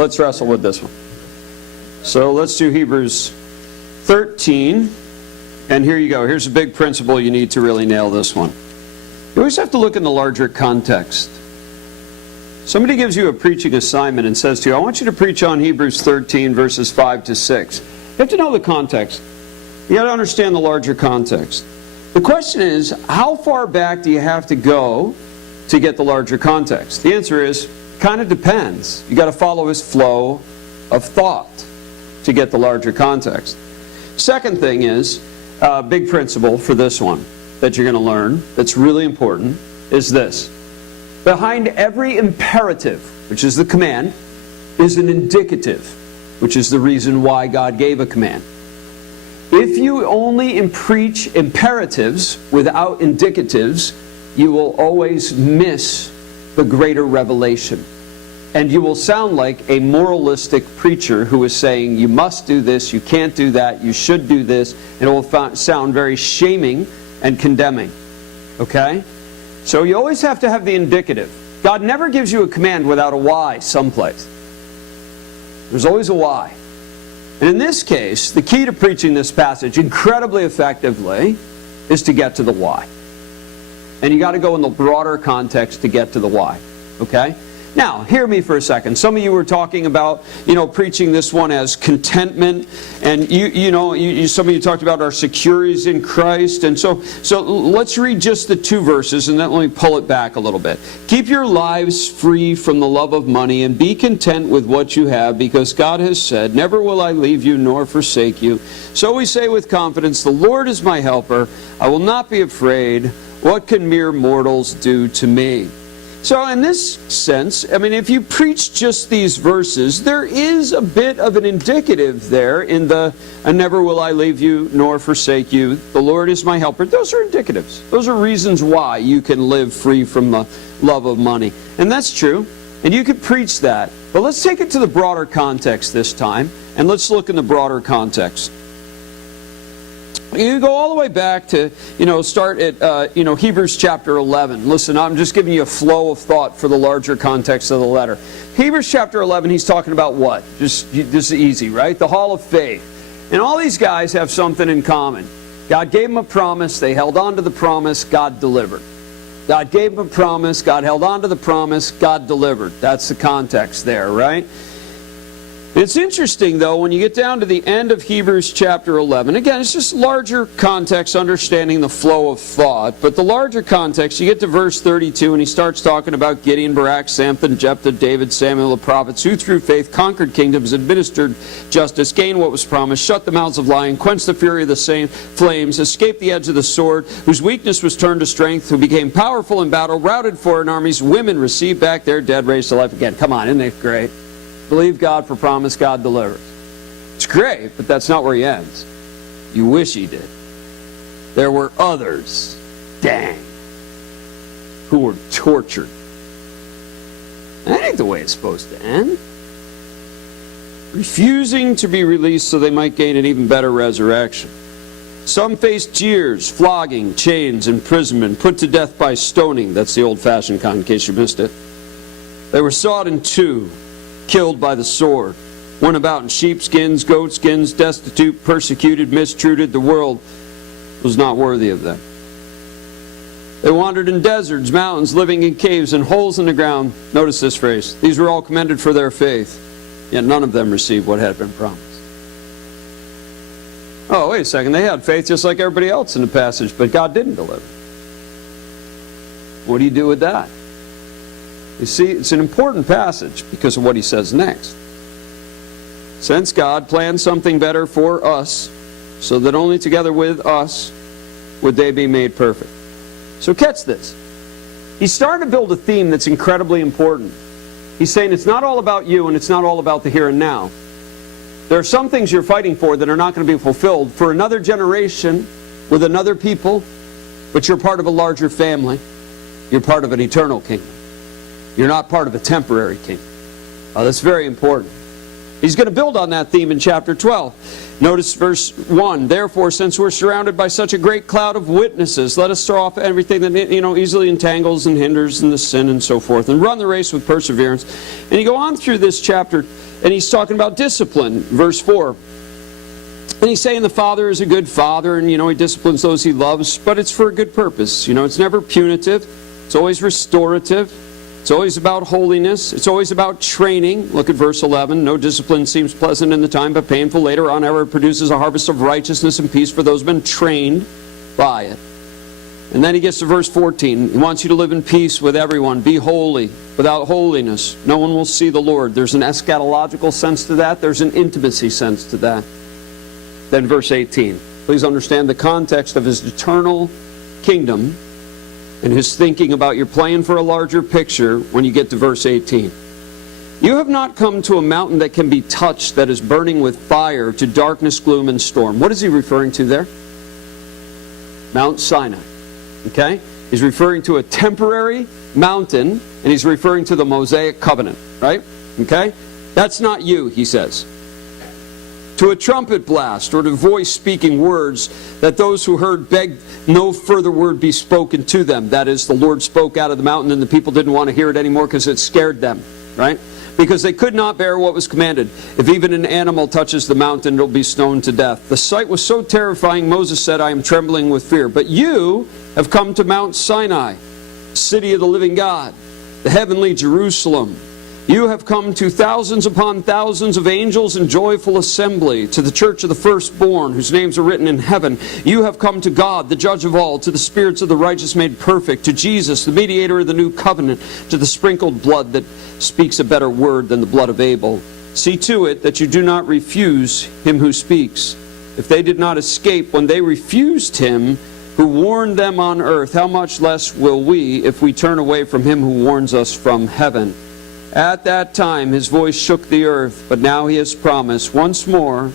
let's wrestle with this one. So let's do Hebrews 13. And here you go. Here's a big principle you need to really nail this one. You always have to look in the larger context. Somebody gives you a preaching assignment and says to you, I want you to preach on Hebrews 13, verses 5 to 6. You have to know the context. You got to understand the larger context. The question is, how far back do you have to go to get the larger context? The answer is, kind of depends. You got to follow his flow of thought to get the larger context. Second thing is, big principle for this one that you're going to learn that's really important is this. Behind every imperative, which is the command, is an indicative, which is the reason why God gave a command. If you only preach imperatives without indicatives, you will always miss the greater revelation. And you will sound like a moralistic preacher who is saying, you must do this, you can't do that, you should do this, and it will sound very shaming and condemning. Okay? So you always have to have the indicative. God never gives you a command without a why someplace. There's always a why. And in this case, the key to preaching this passage incredibly effectively is to get to the why. And you got to go in the broader context to get to the why. Okay? Now, hear me for a second. Some of you were talking about, preaching this one as contentment, and some of you talked about our securities in Christ, and so let's read just the two verses, and then let me pull it back a little bit. Keep your lives free from the love of money, and be content with what you have, because God has said, never will I leave you nor forsake you. So we say with confidence, the Lord is my helper. I will not be afraid. What can mere mortals do to me? So in this sense, if you preach just these verses, there is a bit of an indicative there in the, never will I leave you nor forsake you, the Lord is my helper. Those are indicatives. Those are reasons why you can live free from the love of money. And that's true. And you could preach that. But let's take it to the broader context this time, and let's look in the broader context. You go all the way back to, start at, Hebrews chapter 11. Listen, I'm just giving you a flow of thought for the larger context of the letter. Hebrews chapter 11, he's talking about what? This is easy, right? The hall of faith. And all these guys have something in common. God gave them a promise. They held on to the promise. God delivered. God gave them a promise. God held on to the promise. God delivered. That's the context there, right? It's interesting, though, when you get down to the end of Hebrews chapter 11. Again, it's just larger context, understanding the flow of thought. But the larger context, you get to verse 32, and he starts talking about Gideon, Barak, Samson, Jephthah, David, Samuel, the prophets, who through faith conquered kingdoms, administered justice, gained what was promised, shut the mouths of lying, quenched the fury of the same flames, escaped the edge of the sword, whose weakness was turned to strength, who became powerful in battle, routed foreign armies, women received back their dead, raised to life again. Come on, isn't it great? Believe God for promise, God delivers. It's great, but that's not where he ends. You wish he did. There were others, dang, who were tortured. That ain't the way it's supposed to end. Refusing to be released so they might gain an even better resurrection. Some faced jeers, flogging, chains, imprisonment, put to death by stoning. That's the old-fashioned kind, in case you missed it. They were sawed in two, killed by the sword, went about in sheepskins, goatskins, destitute, persecuted, mistreated. The world was not worthy of them. They wandered in deserts, mountains, living in caves and holes in the ground. Notice this phrase. These were all commended for their faith, yet none of them received what had been promised. Oh, wait a second. They had faith just like everybody else in the passage, but God didn't deliver. What do you do with that? You see, it's an important passage because of what he says next. Since God planned something better for us, so that only together with us would they be made perfect. So catch this. He's starting to build a theme that's incredibly important. He's saying it's not all about you and it's not all about the here and now. There are some things you're fighting for that are not going to be fulfilled for another generation with another people, but you're part of a larger family. You're part of an eternal kingdom. You're not part of a temporary kingdom. That's very important. He's going to build on that theme in chapter 12. Notice verse 1. Therefore, since we're surrounded by such a great cloud of witnesses, let us throw off everything that easily entangles and hinders and the sin and so forth, and run the race with perseverance. And you go on through this chapter, and he's talking about discipline. Verse 4. And he's saying the Father is a good Father, and he disciplines those he loves, but it's for a good purpose. It's never punitive. It's always restorative. It's always about holiness. It's always about training. Look at verse 11. No discipline seems pleasant in the time, but painful later on. However, it produces a harvest of righteousness and peace for those who have been trained by it. And then he gets to verse 14. He wants you to live in peace with everyone. Be holy. Without holiness, no one will see the Lord. There's an eschatological sense to that. There's an intimacy sense to that. Then verse 18. Please understand the context of his eternal kingdom and his thinking about you're playing for a larger picture when you get to verse 18. You have not come to a mountain that can be touched, that is burning with fire, to darkness, gloom, and storm. What is he referring to there? Mount Sinai. Okay? He's referring to a temporary mountain, and he's referring to the Mosaic covenant. Right? Okay? That's not you, he says. To a trumpet blast, or to voice speaking words, that those who heard begged no further word be spoken to them. That is, the Lord spoke out of the mountain and the people didn't want to hear it anymore because it scared them. Right? Because they could not bear what was commanded. If even an animal touches the mountain, it will be stoned to death. The sight was so terrifying, Moses said, I am trembling with fear. But you have come to Mount Sinai, city of the living God, the heavenly Jerusalem. You have come to thousands upon thousands of angels in joyful assembly, to the church of the firstborn, whose names are written in heaven. You have come to God, the judge of all, to the spirits of the righteous made perfect, to Jesus, the mediator of the new covenant, to the sprinkled blood that speaks a better word than the blood of Abel. See to it that you do not refuse him who speaks. If they did not escape when they refused him who warned them on earth, how much less will we if we turn away from him who warns us from heaven? At that time his voice shook the earth, but now he has promised, once more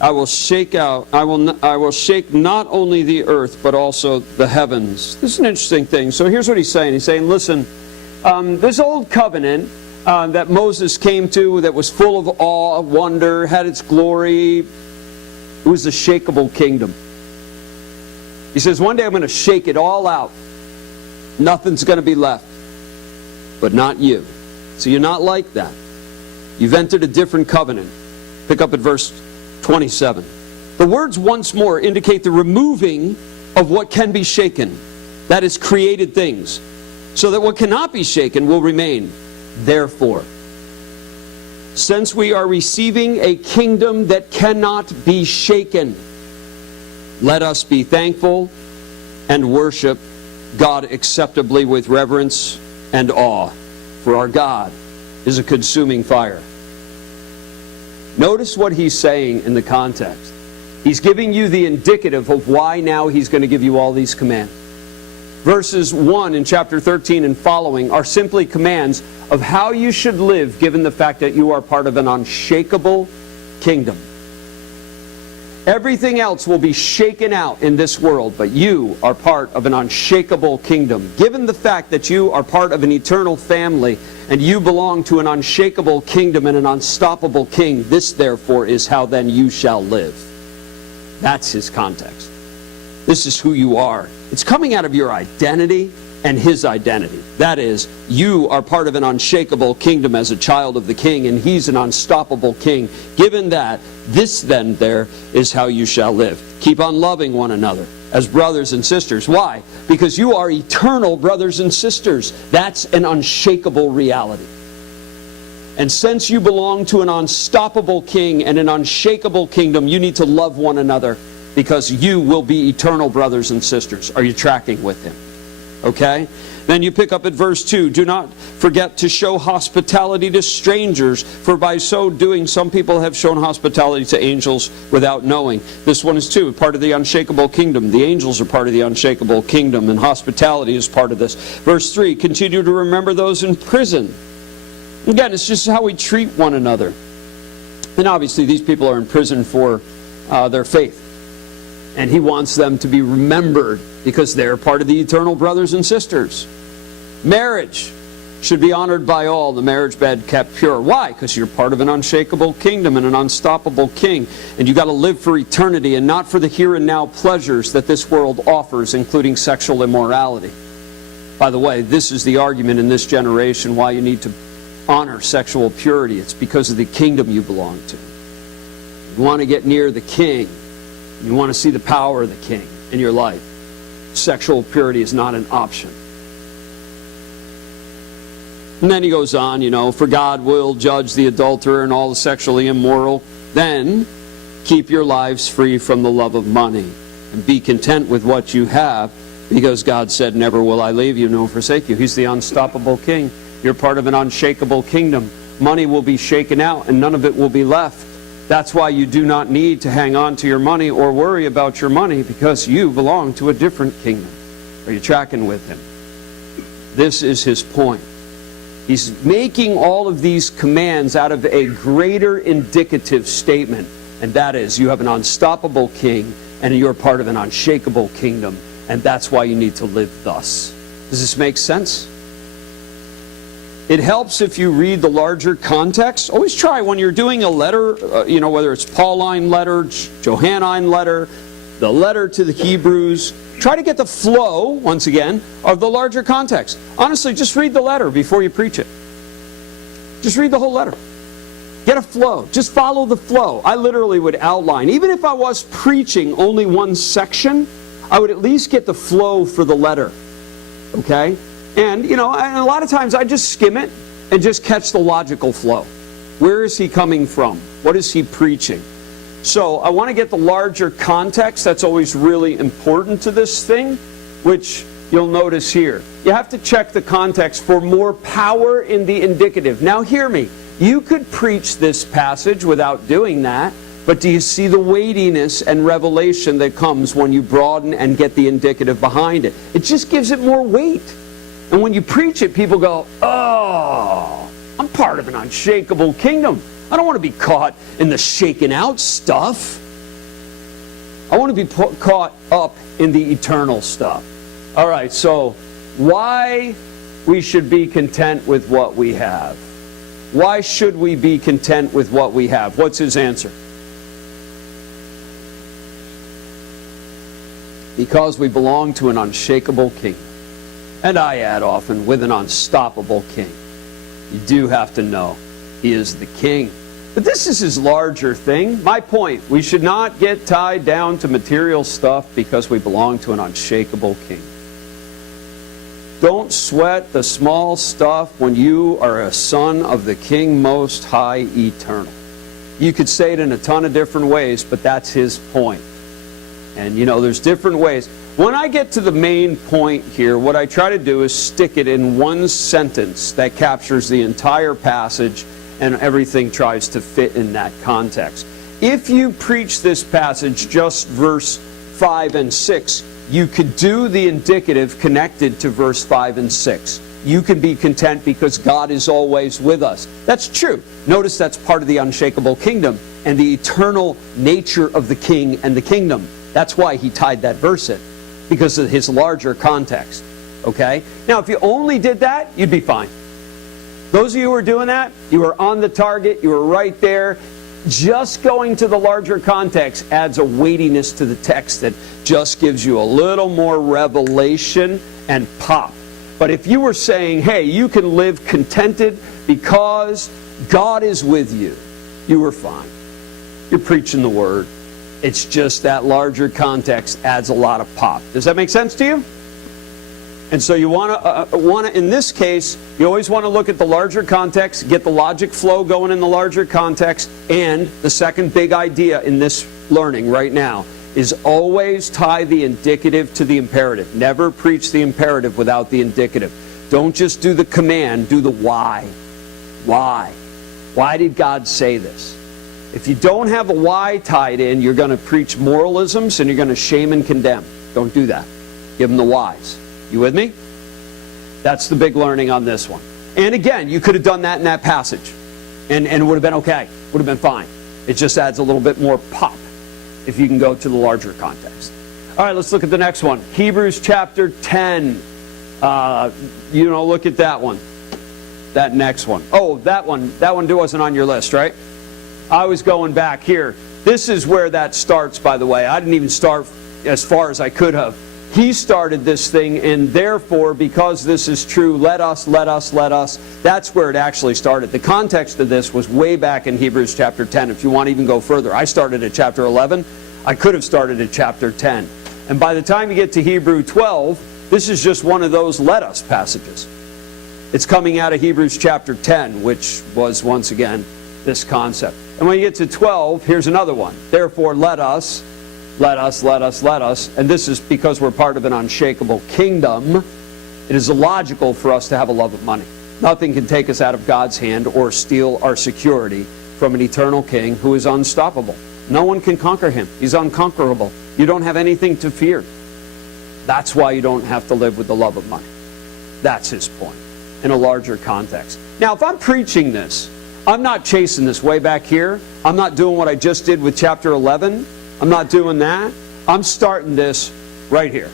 I will shake not only the earth, but also the heavens. This is an interesting thing. So here's what he's saying. He's saying, listen, this old covenant that Moses came to, that was full of awe, wonder, had its glory, it was a shakeable kingdom. He says, one day I'm going to shake it all out. Nothing's going to be left. But not you. So you're not like that. You've entered a different covenant. Pick up at verse 27. The words once more indicate the removing of what can be shaken. That is, created things. So that what cannot be shaken will remain. Therefore, since we are receiving a kingdom that cannot be shaken, let us be thankful and worship God acceptably with reverence and awe, for our God is a consuming fire. Notice what he's saying in the context. He's giving you the indicative of why now he's going to give you all these commands. Verses 1 in chapter 13 and following are simply commands of how you should live, given the fact that you are part of an unshakable kingdom. Everything else will be shaken out in this world, but you are part of an unshakable kingdom. Given the fact that you are part of an eternal family and you belong to an unshakable kingdom and an unstoppable king, this therefore is how then you shall live. That's his context. This is who you are. It's coming out of your identity and his identity. That is, you are part of an unshakable kingdom as a child of the king, and he's an unstoppable king. Given that, this then there is how you shall live. Keep on loving one another as brothers and sisters. Why? Because you are eternal brothers and sisters. That's an unshakable reality. And since you belong to an unstoppable king and an unshakable kingdom, you need to love one another, because you will be eternal brothers and sisters. Are you tracking with him? Okay? Then you pick up at verse 2. Do not forget to show hospitality to strangers, for by so doing some people have shown hospitality to angels without knowing. This one is too part of the unshakable kingdom. The angels are part of the unshakable kingdom, and hospitality is part of this. Verse 3. Continue to remember those in prison. Again, it's just how we treat one another. And obviously these people are in prison for their faith. And he wants them to be remembered because they're part of the eternal brothers and sisters. Marriage. should be honored by all, the marriage bed kept pure. Why? Because you're part of an unshakable kingdom and an unstoppable king. And you got to live for eternity and not for the here and now pleasures that this world offers, including sexual immorality. By the way, this is the argument in this generation why you need to honor sexual purity. It's because of the kingdom you belong to. You want to get near the king. You want to see the power of the king in your life. Sexual purity is not an option. And then he goes on, for God will judge the adulterer and all the sexually immoral. Then keep your lives free from the love of money and be content with what you have, because God said, never will I leave you nor forsake you. He's the unstoppable king. You're part of an unshakable kingdom. Money will be shaken out and none of it will be left. That's why you do not need to hang on to your money or worry about your money, because you belong to a different kingdom. Are you tracking with him? This is his point. He's making all of these commands out of a greater indicative statement, and that is, you have an unstoppable king and you're part of an unshakable kingdom, and that's why you need to live thus. Does this make sense? It helps if you read the larger context. Always try when you're doing a letter, whether it's Pauline letter, Johannine letter, the letter to the Hebrews, try to get the flow, once again, of the larger context. Honestly, just read the letter before you preach it. Just read the whole letter. Get a flow. Just follow the flow. I literally would outline. Even if I was preaching only one section, I would at least get the flow for the letter. Okay? And, and a lot of times I just skim it and just catch the logical flow. Where is he coming from? What is he preaching? So I want to get the larger context. That's always really important to this thing, which you'll notice here. You have to check the context for more power in the indicative. Now hear me. You could preach this passage without doing that, but do you see the weightiness and revelation that comes when you broaden and get the indicative behind it? It just gives it more weight. And when you preach it, people go, oh, I'm part of an unshakable kingdom. I don't want to be caught in the shaken out stuff. I want to be caught up in the eternal stuff. All right, so why we should be content with what we have. Why should we be content with what we have? What's his answer? Because we belong to an unshakable king. And I add often, with an unstoppable king. You do have to know he is the king. But this is his larger thing. My point, we should not get tied down to material stuff because we belong to an unshakable king. Don't sweat the small stuff when you are a son of the King Most High Eternal. You could say it in a ton of different ways, but that's his point. And there's different ways. When I get to the main point here, what I try to do is stick it in one sentence that captures the entire passage, and everything tries to fit in that context. If you preach this passage just verse 5 and 6, you could do the indicative connected to verse 5 and 6. You can be content because God is always with us. That's true. Notice that's part of the unshakable kingdom and the eternal nature of the king and the kingdom. That's why he tied that verse in, because of his larger context. Okay? Now, if you only did that, you'd be fine. Those of you who are doing that, you are on the target, you are right there. Just going to the larger context adds a weightiness to the text that just gives you a little more revelation and pop. But if you were saying, hey, you can live contented because God is with you, you were fine. You're preaching the word. It's just that larger context adds a lot of pop. Does that make sense to you? And so you want to, in this case, you always want to look at the larger context, get the logic flow going in the larger context, and the second big idea in this learning right now is always tie the indicative to the imperative. Never preach the imperative without the indicative. Don't just do the command, do the why. Why? Why did God say this? If you don't have a why tied in, you're going to preach moralisms and you're going to shame and condemn. Don't do that. Give them the whys. You with me? That's the big learning on this one. And again, you could have done that in that passage. And it would have been okay. Would have been fine. It just adds a little bit more pop if you can go to the larger context. All right, let's look at the next one. Hebrews chapter 10. Look at that one. that next one. Oh, that one wasn't on your list, right? I was going back here. This is where that starts, by the way. I didn't even start as far as I could have. He started this thing, and therefore, because this is true, let us. That's where it actually started. The context of this was way back in Hebrews chapter 10. If you want to even go further, I started at chapter 11. I could have started at chapter 10. And by the time you get to Hebrew 12, this is just one of those let us passages. It's coming out of Hebrews chapter 10, which was, once again, this concept. And when you get to 12, here's another one. Therefore, let us. And this is because we're part of an unshakable kingdom. It is illogical for us to have a love of money. Nothing can take us out of God's hand or steal our security from an eternal king who is unstoppable. No one can conquer him. He's unconquerable. You don't have anything to fear. That's why you don't have to live with the love of money. That's his point in a larger context. Now, if I'm preaching this, I'm not chasing this way back here. I'm not doing what I just did with chapter 11. I'm not doing that. I'm starting this right here.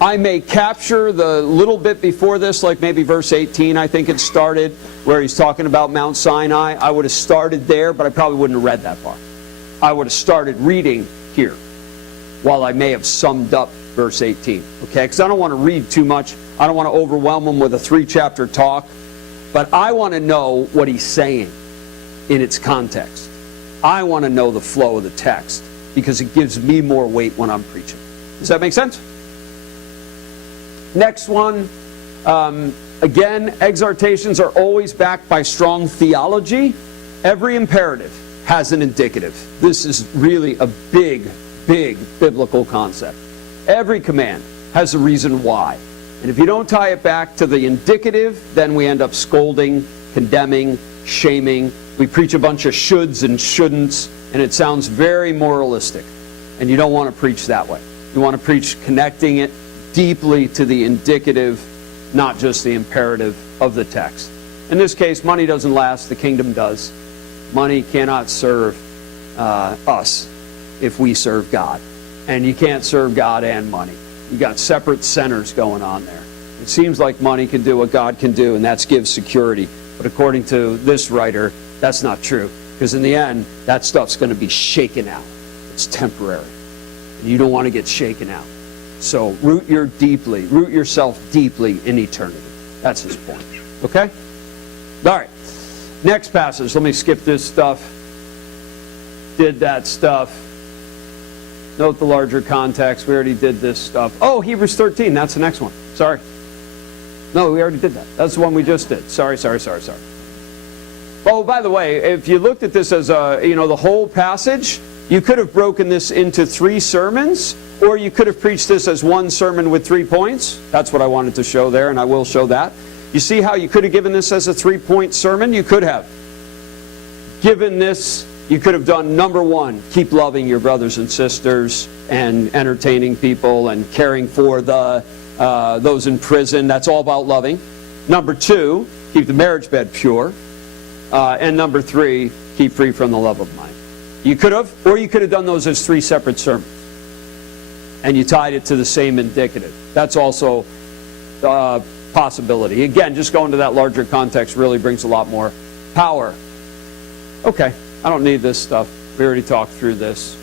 I may capture the little bit before this, like maybe verse 18, I think it started, where he's talking about Mount Sinai. I would have started there, but I probably wouldn't have read that far. I would have started reading here, while I may have summed up verse 18. Okay, because I don't want to read too much. I don't want to overwhelm them with a 3-chapter talk. But I want to know what he's saying in its context. I want to know the flow of the text because it gives me more weight when I'm preaching. Does that make sense? Next one. Again, exhortations are always backed by strong theology. Every imperative has an indicative. This is really a big biblical concept. Every command has a reason why. And if you don't tie it back to the indicative, then we end up scolding, condemning, shaming. We preach a bunch of shoulds and shouldn'ts, and it sounds very moralistic. And you don't want to preach that way. You want to preach connecting it deeply to the indicative, not just the imperative of the text. In this case, money doesn't last, the kingdom does. Money cannot serve us if we serve God. And you can't serve God and money. You got separate centers going on there. It seems like money can do what God can do, and that's give security. But according to this writer, that's not true. Because in the end, that stuff's going to be shaken out. It's temporary. And you don't want to get shaken out. So root yourself deeply in eternity. That's his point. Okay? All right. Next passage. Let me skip this stuff. Did that stuff. Note the larger context. We already did this stuff. Oh, Hebrews 13. That's the next one. Sorry. No, we already did that. That's the one we just did. Sorry. Oh, by the way, if you looked at this as the whole passage, you could have broken this into 3 sermons, or you could have preached this as one sermon with 3 points. That's what I wanted to show there, and I will show that. You see how you could have given this as a 3-point sermon? You could have given this. You could have done number 1, keep loving your brothers and sisters and entertaining people and caring for those in prison. That's all about loving. Number 2, keep the marriage bed pure. And number 3, keep free from the love of money. You could have, or you could have done those as 3 separate sermons. And you tied it to the same indicative. That's also a possibility. Again, just going to that larger context really brings a lot more power. Okay. I don't need this stuff. We already talked through this.